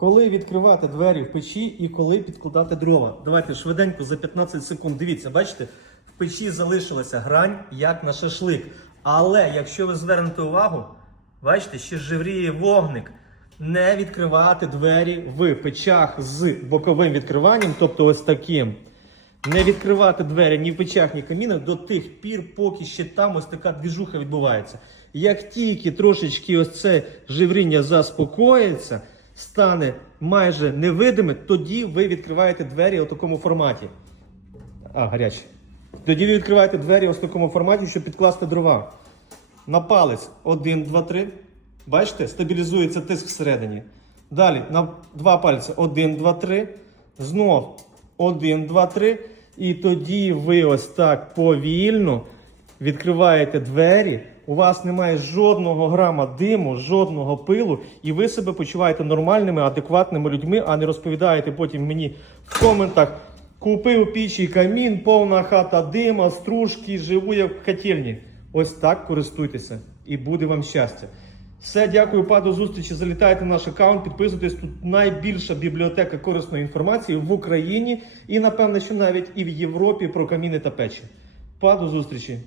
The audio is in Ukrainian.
Коли відкривати двері в печі і коли підкладати дрова. Давайте швиденько за 15 секунд. Дивіться, бачите, в печі залишилася грань, як на шашлик. Але якщо ви звернете увагу, бачите, ще живріє вогник. Не відкривати двері в печах з боковим відкриванням, тобто ось таким. Не відкривати двері ні в печах, ні в камінах до тих пір, поки ще там ось така двіжуха відбувається. Як тільки трошечки ось це живріння заспокоїться, стане майже невидиме, тоді ви відкриваєте двері у такому форматі. А, гарячі. Тоді ви відкриваєте двері ось в такому форматі, щоб підкласти дрова. На палець 1, 2, 3. Бачите, стабілізується тиск всередині. Далі на два пальці 1, 2, 3. Знов 1, 2, 3. І тоді ви ось так повільно відкриваєте двері. У вас немає жодного грама диму, жодного пилу, і ви себе почуваєте нормальними, адекватними людьми, а не розповідаєте потім мені в коментах. Купив піч і камін, повна хата дима, стружки, живу як в котельні. Ось так користуйтеся і буде вам щастя. Все, дякую, па, зустрічі. Залітайте на наш аккаунт, підписуйтесь. Тут найбільша бібліотека корисної інформації в Україні і, напевне, що навіть і в Європі про каміни та печі. Па, зустрічі.